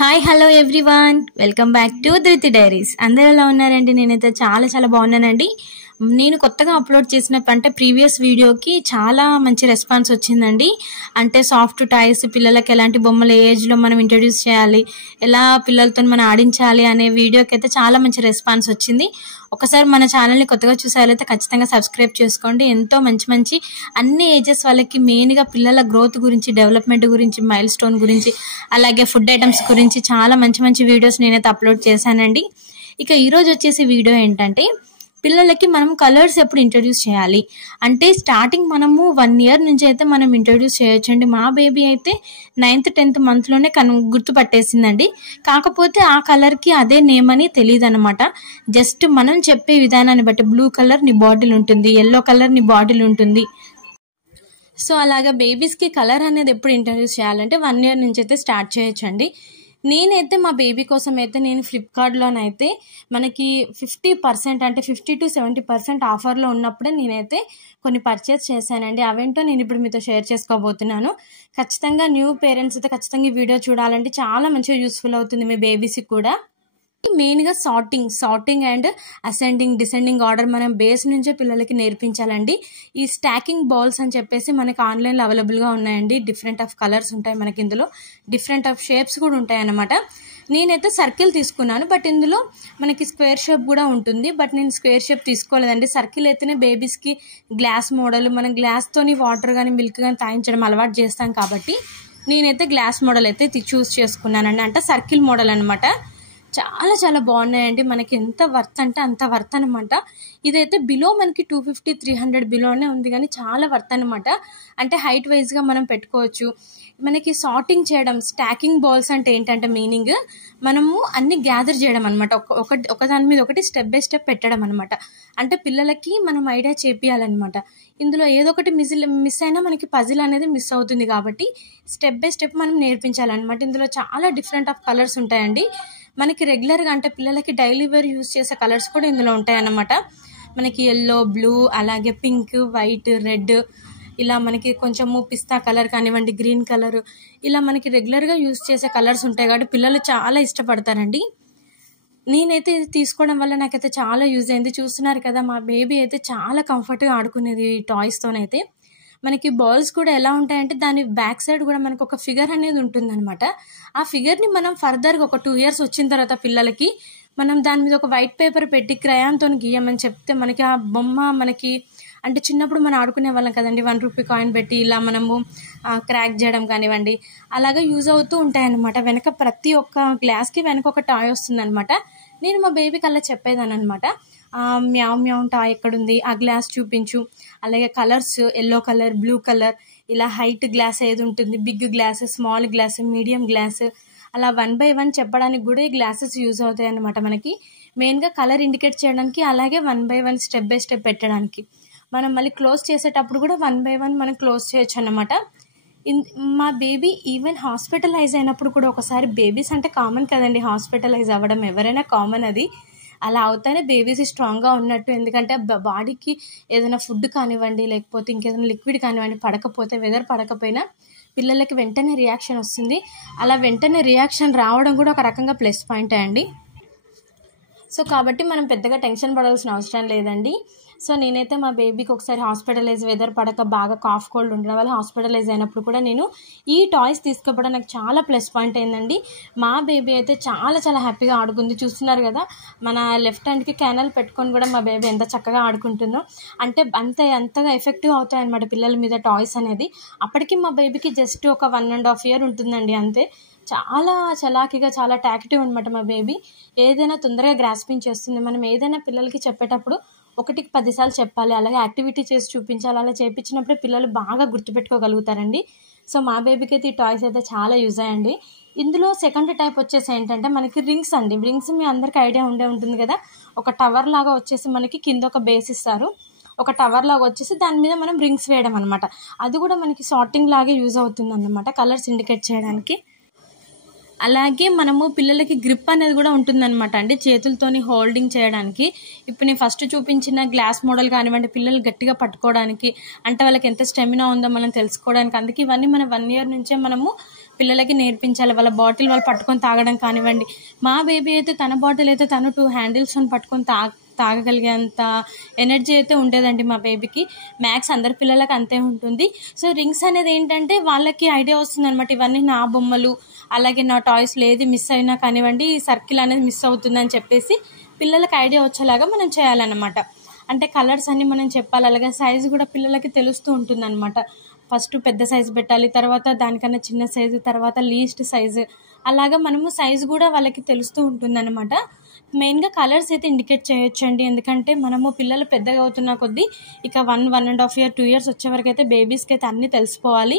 Hi hello everyone, welcome back to ధృతి diaries. అందరూ ఎలా ఉన్నారండి? నేనైతే చాలా చాలా బాగున్నానండి. నేను కొత్తగా అప్లోడ్ చేసిన ప్రీవియస్ వీడియోకి చాలా మంచి రెస్పాన్స్ వచ్చిందండి. అంటే సాఫ్ట్ టాయ్స్, పిల్లలకి ఎలాంటి బొమ్మలు ఏ ఏజ్లో మనం ఇంట్రడ్యూస్ చేయాలి, ఎలా పిల్లలతో మనం ఆడించాలి అనే వీడియోకి అయితే చాలా మంచి రెస్పాన్స్ వచ్చింది. ఒకసారి మన ఛానల్ని కొత్తగా చూసేవాళ్ళైతే ఖచ్చితంగా సబ్స్క్రైబ్ చేసుకోండి. ఎంతో మంచి మంచి అన్ని ఏజెస్ వాళ్ళకి మెయిన్గా పిల్లల గ్రోత్ గురించి, డెవలప్మెంట్ గురించి, మైల్ స్టోన్ గురించి, అలాగే ఫుడ్ ఐటమ్స్ గురించి చాలా మంచి మంచి వీడియోస్ నేనైతే అప్లోడ్ చేశానండి. ఇక ఈరోజు వచ్చేసి వీడియో ఏంటంటే, పిల్లలకి మనం కలర్స్ ఎప్పుడు ఇంట్రడ్యూస్ చేయాలి అంటే, స్టార్టింగ్ మనము 1 year నుంచి అయితే మనం ఇంట్రడ్యూస్ చేయొచ్చండి. మా బేబీ అయితే 9th 10th మంత్లోనే గుర్తుపట్టేసిందండి. కాకపోతే ఆ కలర్కి అదే నేమ్ అని తెలియదు అనమాట. జస్ట్ మనం చెప్పే విధానాన్ని బట్టి, బ్లూ కలర్ నీ బాటిల్ ఉంటుంది, ఎల్లో కలర్ నీ బాటిల్ ఉంటుంది. సో అలాగా బేబీస్కి కలర్ అనేది ఎప్పుడు ఇంట్రడ్యూస్ చేయాలంటే 1 year నుంచి అయితే స్టార్ట్ చేయొచ్చండి. నేనైతే మా బేబీ కోసం అయితే నేను ఫ్లిప్కార్ట్లోనైతే మనకి 50% అంటే 50 to 70% ఆఫర్లో ఉన్నప్పుడే నేనైతే కొన్ని పర్చేస్ చేశానండి. అవేంటో నేను ఇప్పుడు మీతో షేర్ చేసుకోబోతున్నాను. ఖచ్చితంగా న్యూ పేరెంట్స్ అయితే ఖచ్చితంగా ఈ వీడియో చూడాలంటే చాలా మంచిగా యూస్ఫుల్ అవుతుంది మీ బేబీస్కి కూడా. మెయిన్గా sorting and ascending descending order మనం బేస్ నుంచే పిల్లలకి నేర్పించాలండి. ఈ స్టాకింగ్ బౌల్స్ అని చెప్పేసి మనకి ఆన్లైన్లో అవైలబుల్గా ఉన్నాయండి. డిఫరెంట్ ఆఫ్ కలర్స్ ఉంటాయి మనకి, ఇందులో డిఫరెంట్ ఆఫ్ షేప్స్ కూడా ఉంటాయి అన్నమాట. నేనైతే సర్కిల్ తీసుకున్నాను, బట్ ఇందులో మనకి స్క్వేర్ షేప్ కూడా ఉంటుంది. బట్ నేను స్క్వేర్ షేప్ తీసుకోలేదండి. సర్కిల్ అయితేనే బేబీస్కి గ్లాస్ మోడల్, మనం గ్లాస్తోని వాటర్ కానీ మిల్క్ కానీ తాగించడం అలవాటు చేస్తాం కాబట్టి నేనైతే గ్లాస్ మోడల్ అయితే చూస్ చేసుకున్నానండి. అంటే సర్కిల్ మోడల్ అనమాట. చాలా చాలా బాగున్నాయండి. మనకి ఎంత వర్త్ అంటే అంత వర్త్ అనమాట. ఇదైతే బిలో మనకి 250-300 బిలోనే ఉంది, కానీ చాలా వర్త్ అనమాట. అంటే హైట్ వైజ్గా మనం పెట్టుకోవచ్చు. మనకి సార్టింగ్ చేయడం, స్టాకింగ్ బాల్స్ అంటే ఏంటంటే మీనింగ్ మనము అన్ని గ్యాదర్ చేయడం అనమాట. ఒక దాని మీద ఒకటి స్టెప్ బై స్టెప్ పెట్టడం అనమాట. అంటే పిల్లలకి మనం ఐడియా చేపియాలన్నమాట. ఇందులో ఏదో ఒకటి మిస్ అయినా మనకి పజిల్ అనేది మిస్ అవుతుంది కాబట్టి స్టెప్ బై స్టెప్ మనం నేర్పించాలన్నమాట. ఇందులో చాలా డిఫరెంట్ ఆఫ్ కలర్స్ ఉంటాయండి. మనకి రెగ్యులర్గా అంటే పిల్లలకి డైలీ వేర్ యూస్ చేసే కలర్స్ కూడా ఇందులో ఉంటాయన్నమాట. మనకి ఎల్లో, బ్లూ, అలాగే పింక్, వైట్, రెడ్, ఇలా మనకి కొంచెము పిస్తా కలర్ కానివ్వండి, గ్రీన్ కలర్, ఇలా మనకి రెగ్యులర్గా యూస్ చేసే కలర్స్ ఉంటాయి కాబట్టి పిల్లలు చాలా ఇష్టపడతారండి. నేనైతే ఇది తీసుకోవడం వల్ల నాకైతే చాలా యూజ్ అయింది. చూస్తున్నారు కదా, మా బేబీ అయితే చాలా కంఫర్ట్గా ఆడుకునేది ఈ టాయ్స్తోనైతే. మనకి బాల్స్ కూడా ఎలా ఉంటాయంటే, దాని బ్యాక్ సైడ్ కూడా మనకు ఒక ఫిగర్ అనేది ఉంటుందన్నమాట. ఆ ఫిగర్ని మనం ఫర్దర్గా ఒక 2 years వచ్చిన తర్వాత పిల్లలకి మనం దాని మీద ఒక వైట్ పేపర్ పెట్టి క్రయాన్తో గీయమని చెప్తే మనకి ఆ బొమ్మ మనకి అంటే చిన్నప్పుడు మనం ఆడుకునే వాళ్ళం కదండి, 1 రూపీ కాయిన్ పెట్టి ఇలా మనము క్రాక్ చేయడం కానివ్వండి, అలాగా యూజ్ అవుతూ ఉంటాయన్నమాట. వెనక ప్రతి ఒక్క గ్లాస్కి వెనక ఒక టాయ్ వస్తుందన్నమాట. నేను మా బేబీకి అలా చెప్పేదాన్ని అనమాట. మ్యావ్ మ్యావ్ టాయ్ ఎక్కడుంది, ఆ గ్లాస్ చూపించు, అలాగే colours yellow colour, blue colour, ఇలా హైట్ గ్లాస్ ఏది ఉంటుంది, big glass, small glass, medium glass, అలా 1 by 1 చెప్పడానికి కూడా ఈ గ్లాసెస్ యూజ్ అవుతాయి అన్నమాట. మనకి మెయిన్గా కలర్ ఇండికేట్ చేయడానికి, అలాగే 1 by 1 స్టెప్ బై స్టెప్ పెట్టడానికి. మనం మళ్ళీ క్లోజ్ చేసేటప్పుడు కూడా 1 by 1 మనం క్లోజ్ చేయొచ్చు అన్నమాట. మా బేబీ ఈవెన్ హాస్పిటలైజ్ అయినప్పుడు కూడా, ఒకసారి బేబీస్ అంటే కామన్ కదండి హాస్పిటలైజ్ అవ్వడం, ఎవరైనా కామన్ అది. అలా అవుతానే బేబీస్ స్ట్రాంగ్గా ఉన్నట్టు. ఎందుకంటే బాడీకి ఏదైనా ఫుడ్ కానివ్వండి, లేకపోతే ఇంకేదైనా లిక్విడ్ కానివ్వండి పడకపోతే, వెదర్ పడకపోయినా పిల్లలకి వెంటనే రియాక్షన్ వస్తుంది. అలా వెంటనే రియాక్షన్ రావడం కూడా ఒక రకంగా ప్లస్ పాయింటే అండి. సో కాబట్టి మనం పెద్దగా టెన్షన్ పడాల్సిన అవసరం లేదండి. సో నేనైతే మా బేబీకి ఒకసారి హాస్పిటలైజ్, వెదర్ పడక బాగా కాఫ్ కోల్డ్ ఉండడం వల్ల హాస్పిటలైజ్ అయినప్పుడు కూడా నేను ఈ టాయ్స్ తీసుకోవడం నాకు చాలా ప్లస్ పాయింట్ అయిందండి. మా బేబీ అయితే చాలా చాలా హ్యాపీగా ఆడుకుంది. చూస్తున్నారు కదా, మన లెఫ్ట్ హ్యాండ్కి కెనాల్ పెట్టుకొని కూడా మా బేబీ ఎంత చక్కగా ఆడుకుంటుందో. అంటే అంతగా ఎఫెక్టివ్ అవుతాయి అన్నమాట పిల్లల మీద టాయ్స్ అనేది. అప్పటికి మా బేబీకి జస్ట్ ఒక 1.5 year ఉంటుందండి అంతే. చాలా చలాకీగా, చాలా టాక్టివ్ అనమాట మా బేబీ. ఏదైనా తొందరగా గ్రాస్పింగ్ చేస్తుంది. మనం ఏదైనా పిల్లలకి చెప్పేటప్పుడు 1కి 10 సార్లు చెప్పాలి, అలాగే యాక్టివిటీ చేసి చూపించాలి. అలా చేయించినప్పుడే పిల్లలు బాగా గుర్తుపెట్టుకోగలుగుతారండి. సో మా బేబీకి అయితే ఈ టాయ్స్ అయితే చాలా యూజ్ అయ్యండి. ఇందులో సెకండ్ టైప్ వచ్చేసి ఏంటంటే మనకి రింగ్స్ అండి. రింగ్స్ మీ అందరికీ ఐడియా ఉంటుంది కదా, ఒక టవర్ లాగా వచ్చేసి మనకి కింద ఒక బేస్ ఇస్తారు, ఒక టవర్ లాగా వచ్చేసి దాని మీద మనం రింగ్స్ వేయడం అనమాట. అది కూడా మనకి సార్టింగ్ లాగే యూజ్ అవుతుంది అన్నమాట, కలర్స్ ఇండికేట్ చేయడానికి. అలాగే మనము పిల్లలకి గ్రిప్ అనేది కూడా ఉంటుందన్నమాట అండి, చేతులతోని హోల్డింగ్ చేయడానికి. ఇప్పుడు నేను ఫస్ట్ చూపించిన గ్లాస్ మోడల్ కానివ్వండి, పిల్లలు గట్టిగా పట్టుకోవడానికి, అంటే వాళ్ళకి ఎంత స్టెమినా ఉందో మనం తెలుసుకోవడానికి. అందుకే ఇవన్నీ మన 1 year నుంచే మనము పిల్లలకి నేర్పించాలి. వాళ్ళ బాటిల్ వాళ్ళు పట్టుకొని తాగడం కానివ్వండి. మా బేబీ అయితే తన బాటిల్ అయితే తను 2 హ్యాండిల్స్ పట్టుకొని తాగగలిగేంత ఎనర్జీ అయితే ఉండేదండి మా బేబీకి. మ్యాక్స్ అందరి పిల్లలకి అంతే ఉంటుంది. సో రింగ్స్ అనేది ఏంటంటే వాళ్ళకి ఐడియా వస్తుంది అనమాట, ఇవన్నీ నా బొమ్మలు, అలాగే నా టాయ్స్లో ఏది మిస్ అయినా కానివ్వండి సర్కిల్ అనేది మిస్ అవుతుందని చెప్పేసి పిల్లలకి ఐడియా వచ్చేలాగా మనం చేయాలన్నమాట. అంటే కలర్స్ అన్ని మనం చెప్పాలి, అలాగే సైజు కూడా పిల్లలకి తెలుస్తూ ఉంటుంది అనమాట. ఫస్ట్ పెద్ద సైజు పెట్టాలి, తర్వాత దానికన్నా చిన్న సైజు, తర్వాత లీస్ట్ సైజు, అలాగా మనము సైజు కూడా వాళ్ళకి తెలుస్తూ ఉంటుందన్నమాట. మెయిన్గా కలర్స్ అయితే ఇండికేట్ చేయొచ్చండి, ఎందుకంటే మనము పిల్లలు పెద్దగా అవుతున్న కొద్దీ ఇక 1.5 year 2 years వచ్చే వరకు అయితే బేబీస్కి అయితే అన్నీ తెలిసిపోవాలి.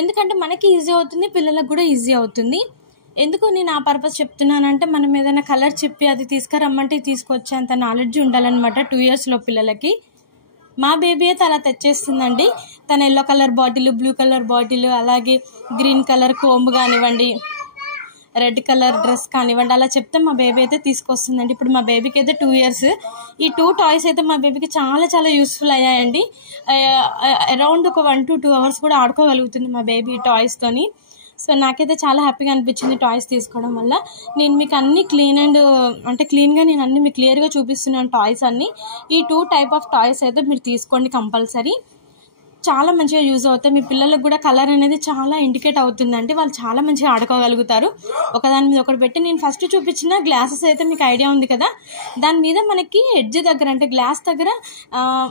ఎందుకంటే మనకి ఈజీ అవుతుంది, పిల్లలకు కూడా ఈజీ అవుతుంది. ఎందుకు నేను ఆ పర్పస్ చెప్తున్నానంటే, మనం ఏదైనా కలర్ చెప్పి అది తీసుకురమ్మంటే తీసుకొచ్చేంత నాలెడ్జ్ ఉండాలన్నమాట 2 years పిల్లలకి. మా బేబీ అయితే అలా తెచ్చేస్తుందండి. తన yellow colour bottle, blue colour bottle, అలాగే గ్రీన్ కలర్ కోంబ్ కానివ్వండి, రెడ్ కలర్ డ్రెస్ కానివ్వండి, అలా చెప్తే మా బేబీ అయితే తీసుకొస్తుందండి. ఇప్పుడు మా బేబీకి అయితే 2 years. ఈ 2 టాయ్స్ అయితే మా బేబీకి చాలా చాలా యూస్ఫుల్ అయ్యాయండి. అరౌండ్ ఒక 1 to 2 hours కూడా ఆడుకోగలుగుతుంది మా బేబీ టాయ్స్తోని. సో నాకైతే చాలా హ్యాపీగా అనిపించింది టాయ్స్ తీసుకోవడం వల్ల. నేను మీకు అన్ని క్లీన్గా నేను అన్ని మీకు క్లియర్గా చూపిస్తున్నాను టాయ్స్ అన్ని. ఈ 2 type ఆఫ్ టాయ్స్ అయితే మీరు తీసుకోండి కంపల్సరీ, చాలా మంచిగా యూజ్ అవుతాయి. మీ పిల్లలకు కూడా కలర్ అనేది చాలా ఇండికేట్ అవుతుందంటే వాళ్ళు చాలా మంచిగా ఆడుకోగలుగుతారు. ఒకదాని మీద ఒకటి పెట్టి నేను ఫస్ట్ చూపించిన గ్లాసెస్ అయితే మీకు ఐడియా ఉంది కదా, దాని మీద మనకి ఎడ్జ్ దగ్గర అంటే గ్లాస్ దగ్గర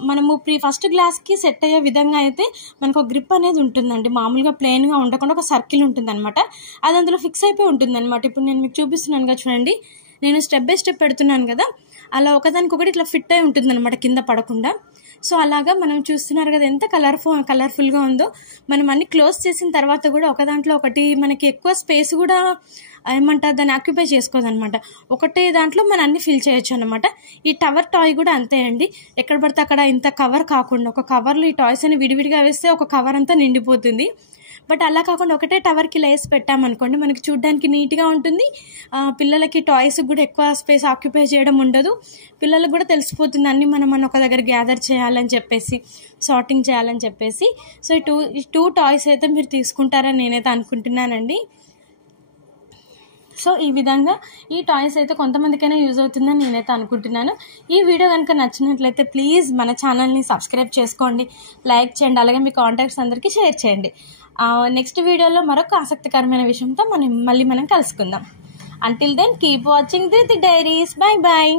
మనము ఫస్ట్ గ్లాస్కి సెట్ అయ్యే విధంగా అయితే మనకు ఒక గ్రిప్ అనేది ఉంటుందండి. మామూలుగా ప్లెయిన్గా ఉండకుండా ఒక సర్కిల్ ఉంటుంది అనమాట, అది అందులో ఫిక్స్ అయిపోయి ఉంటుంది అనమాట. ఇప్పుడు నేను మీకు చూపిస్తున్నాను కదా చూడండి, నేను స్టెప్ బై స్టెప్ పెడుతున్నాను కదా, అలా ఒకదానికొకటి ఇట్లా ఫిట్ అయి ఉంటుంది అనమాట కింద పడకుండా. సో అలాగా మనం చూస్తున్నారు కదా ఎంత కలర్ఫుల్గా ఉందో. మనం అన్ని క్లోజ్ చేసిన తర్వాత కూడా ఒక దాంట్లో ఒకటి మనకి ఎక్కువ స్పేస్ కూడా ఏమంటారు దాన్ని ఆక్యుపై చేసుకోదనమాట. ఒకటే దాంట్లో మనం అన్ని ఫిల్ చేయొచ్చు అనమాట. ఈ టవర్ టాయ్ కూడా అంతే అండి, ఎక్కడ పడితే అక్కడ ఇంత కవర్ కాకుండా ఒక కవర్లో ఈ టాయ్స్ అని విడివిడిగా వేస్తే ఒక కవర్ అంతా నిండిపోతుంది. బట్ అలా కాకుండా ఒకటే టవర్కి లేసి పెట్టామనుకోండి మనకి చూడడానికి నీట్గా ఉంటుంది. పిల్లలకి టాయ్స్ కూడా ఎక్కువ స్పేస్ ఆక్యుపై చేయడం ఉండదు. పిల్లలకు కూడా తెలిసిపోతుంది అన్నీ మనం ఒక దగ్గర గ్యాదర్ చేయాలని చెప్పేసి, సార్టింగ్ చేయాలని చెప్పేసి. సో ఈ టూ టాయ్స్ అయితే మీరు తీసుకుంటారని నేనైతే అనుకుంటున్నానండి. సో ఈ విధంగా ఈ టాయ్స్ అయితే కొంతమందికైనా యూజ్ అవుతుందని నేనైతే అనుకుంటున్నాను. ఈ వీడియో కనుక నచ్చినట్లయితే ప్లీజ్ మన ఛానల్ని సబ్స్క్రైబ్ చేసుకోండి, లైక్ చేయండి, అలాగే మీ కాంటాక్ట్స్ అందరికీ షేర్ చేయండి. నెక్స్ట్ వీడియోలో మరొక ఆసక్తికరమైన విషయంతో మనం కలుసుకుందాం. Until then keep watching Dhruti diaries. Bye bye.